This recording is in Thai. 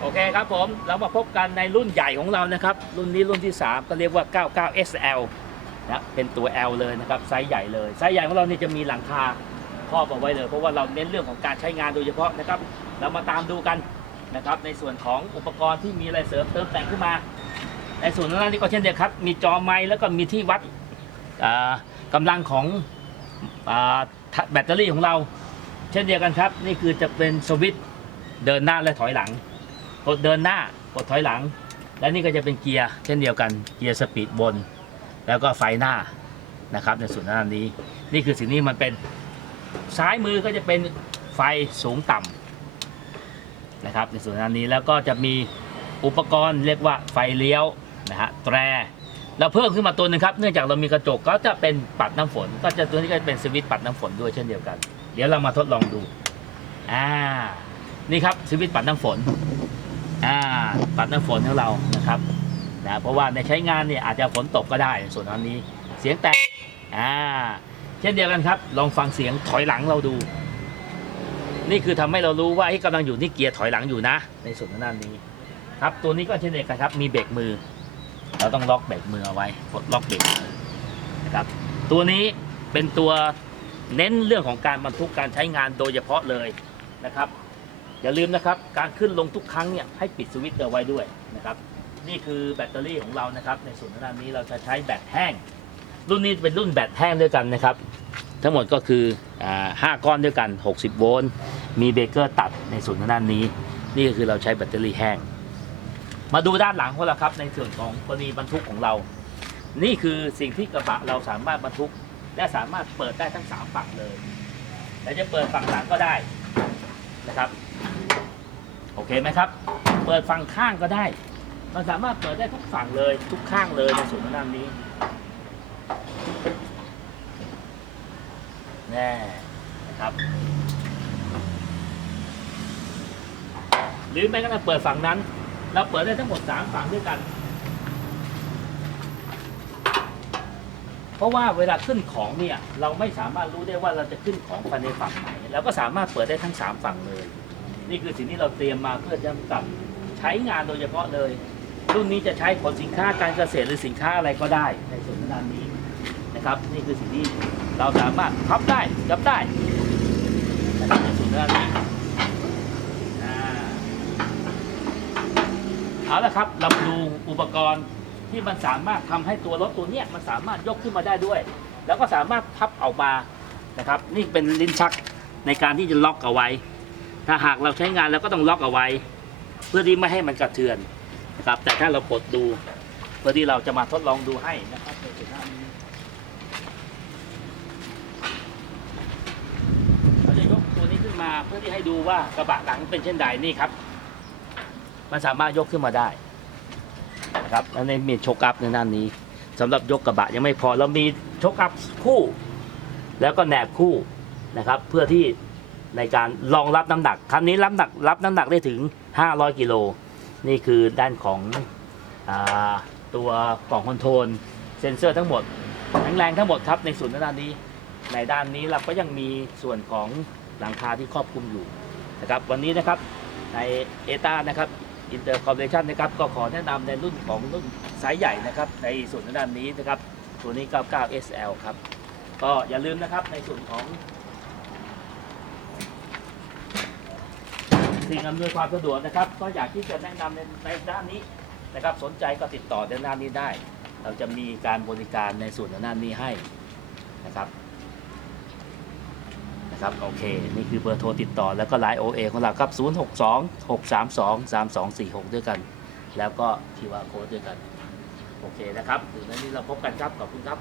โอเคครับผม เรามาพบกันในรุ่นใหญ่ของเรานะครับ รุ่นนี้รุ่นที่ 3 ก็เรียกว่า 99 SL นะเป็นตัว L เลยนะครับไซส์ใหญ่เลยไซส์ใหญ่ของเราเนี่ยจะมีหลังคาครอบเอาไว้เลย เพราะว่าเราเน้นเรื่องของการใช้งานโดยเฉพาะนะครับ เรามาตามดูกันนะครับ ในส่วนของอุปกรณ์ที่มีอะไรเสริมเติมแต่งขึ้นมา ในส่วนนั้นนี่ก็เช่นเดียวครับ มีจอไม้แล้วก็มีที่วัดอ่ากำลังของอแบตเตอรี่ของเรา เช่นเดียวกันครับ นี่คือจะเป็นสวิตช์เดินหน้าและถอยหลัง กดเดินหน้ากดถอยหลัง และนี่ก็จะเป็นเกียร์เช่นเดียวกันเกียร์สปีดบน แล้วก็ไฟหน้านะครับ ในส่วนด้านนี้ นี่คือสิ่งนี้มันเป็นซ้ายมือก็จะเป็นไฟสูงต่ำนะครับ ในส่วนด้านนี้แล้วก็จะมีอุปกรณ์เรียกว่าไฟเลี้ยวนะฮะแตรเราเพิ่มขึ้นมาตัวหนึงครับ เนื่องจากเรามีกระจกก็จะเป็นปัดน้ำฝน ก็จะตัวนี้ก็จะเป็นสวิตช์ปัดน้ำฝนด้วยเช่นเดียวกัน เดี๋ยวเรามาทดลองดู อ่า นี่ครับสวิตช์ปัดน้ำฝน อ่าปัดน้ำฝนของเรานะครับนะเพราะว่าในใช้งานเนี่ยอาจจะฝนตกก็ได้ส่วนอันนี้เสียงแตกอ่าเช่นเดียวกันครับ ลองฟังเสียงถอยหลังเราดู นี่คือทำให้เรารู้ว่าที่กำลังอยู่ที่เกียร์ถอยหลังอยู่นะ ในส่วนด้านนี้ ครับตัวนี้ก็เช่นเดียวกันครับ มีเบรกมือ เราต้องล็อกเบรกมือเอาไว้กดล็อกเบรกนะครับตัวนี้เป็นตัวเน้นเรื่องของการบรรทุกการใช้งานโดยเฉพาะเลยนะครับ อย่าลืมนะครับ การขึ้นลงทุกครั้งเนี่ยให้ปิดสวิตช์เอาไว้ด้วยนะครับ นี่คือแบตเตอรี่ของเรานะครับ ในส่วนด้านนี้เราจะใช้แบตแห้ง รุ่นนี้เป็นรุ่นแบตแห้งด้วยกันนะครับ ทั้งหมดก็คือห้าก้อนด้วยกัน 60 โวลต์ มีเบรกเกอร์ตัดในส่วนด้านนี้ นี่ก็คือเราใช้แบตเตอรี่แห้ง มาดูด้านหลังของเราครับ ในส่วนของกรณีบรรทุกของเรา นี่คือสิ่งที่กระบะเราสามารถบรรทุกและสามารถเปิดได้ทั้งสามฝั่งเลยและจะเปิดฝั่งหลังก็ได้นะครับ โอเคไหมครับ เปิดฝั่งข้างก็ได้ มันสามารถเปิดได้ทุกฝั่งเลยทุกข้างเลยในส่วนด้านนี้แน่นะครับหรือแม้กระทั่งเปิดฝั่งนั้น เราเปิดได้ทั้งหมดสามฝั่งด้วยกัน เพราะว่าเวลาขึ้นของเนี่ย เราไม่สามารถรู้ได้ว่าเราจะขึ้นของภายในฝั่งไหนเราก็สามารถเปิดได้ทั้งสามฝั่งเลย นี่คือสิ่งที่เราเตรียมมาเพื่อจำกัดใช้งานโดยเฉพาะเลย รุ่นนี้จะใช้ผลสินค้าการเกษตรหรือสินค้าอะไรก็ได้ในส่วนด้านนี้นะครับ นี่คือสิ่งที่เราสามารถพับได้ยับได้ในส่วนด้านนี้เอาละครับเราดูอุปกรณ์ที่มันสามารถทำให้ตัวรถตัวเนี้ยมันสามารถยกขึ้นมาได้ด้วย แล้วก็สามารถพับออกมานะครับ นี่เป็นลิ้นชักในการที่จะล็อกเอาไว้ ถ้าหากเราใช้งานเราก็ต้องล็อกเอาไว้ เพื่อที่ไม่ให้มันกระเทือนนะครับ แต่ถ้าเรากดดูเพื่อที่เราจะมาทดลองดูให้นะครับในส่วนหน้านี้เราจะยกตัวนี้ขึ้นมาเพื่อที่ให้ดูว่ากระบะหลังเป็นเช่นใดนี่ครับ มันสามารถยกขึ้นมาได้นะครับแล้วในมีโชกอัพในด้านนี้สำหรับยกกระบะยังไม่พอเรามีโชกอัพคู่ แล้วก็แหนบคู่นะครับ เพื่อที่ ในการรองรับน้ำหนักคันนี้รับหนักรับน้ำหนักได้ถึง 500 กิโลนี่คือด้านของอตัวกล่องคอนโทรลเซ็นเซอร์ทั้งหมดแข็งแรงทั้งหมดครับในส่วนด้านนี้ ในด้านนี้เราก็ยังมีส่วนของหลังคาที่ครอบคลุมอยู่นะครับวันนี้นะครับในเอตานะครับอินเตอร์คอร์ปอเรชันนะครับก็ขอแนะนำในรุ่นของรุ่นไซส์ใหญ่นะครับในส่วนด้านนี้นะครับตัวนี้ 99 SL ครับก็อย่าลืมนะครับในส่วนของ สิ่งอำนวยความสะดวกนะครับ ก็อยากที่จะแนะนำในในด้านนี้นะครับ สนใจก็ติดต่อในด้านนี้ได้ เราจะมีการบริการในส่วนด้านนี้ให้นะครับนะครับโอเค นี่คือเบอร์โทรติดต่อแล้วก็ไลน์ OA ของเราครับ 0 6 2 6 3 2 3 2 4 6 ด้วยกัน แล้วก็ QR code ด้วยกัน โอเคนะครับถึงนั้นนี้เราพบกันครับ ขอบคุณครับ